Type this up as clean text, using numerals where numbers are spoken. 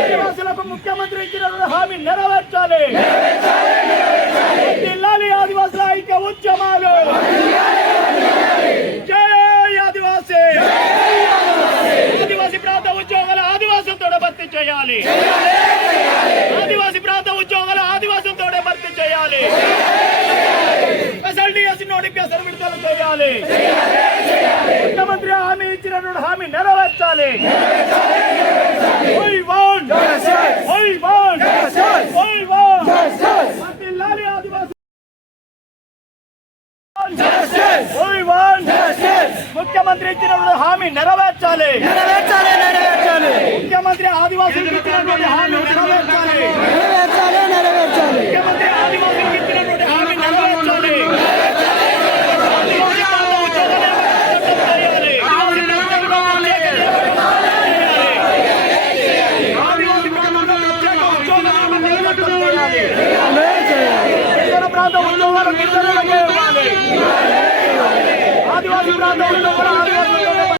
ఆదివాసులకు ముఖ్యమంత్రి ఇచ్చిన హామీ నెరవేర్చాలి. జిల్లాలి ఆదివాసుల ఐక్య ఉద్యమాలు. జై ఆదివాసీ. ఆదివాసీ ప్రాంత ఉద్యోగాల ఆదివాసులతో భర్తీ చేయాలి. ఆదివాసీ ప్రాంత ఉద్యోగాల ఆదివాసులతో భర్తీ చేయాలి. ఎస్ఎల్డిఎస్ నోటిఫికేషన్ విడుదల చేయాలి. ముఖ్యమంత్రి హామీ ఇచ్చిన హామీ నెరవేర్చాలి. ముఖ్యమంత్రి ఇచ్చిన హామీ నెరవేర్చాలి. ముఖ్యమంత్రి ఆదివాసులకు ఇచ్చినటువంటి హామీ నెరవేర్చాలి. ముఖ్యమంత్రి ఆదివాసులకు ఇచ్చినటువంటి హామీ నెరవేర్చాలి. ప్రాంత ఉద్యోగాలు ఆదివాసీ ప్రాంత ఉద్యోగాలు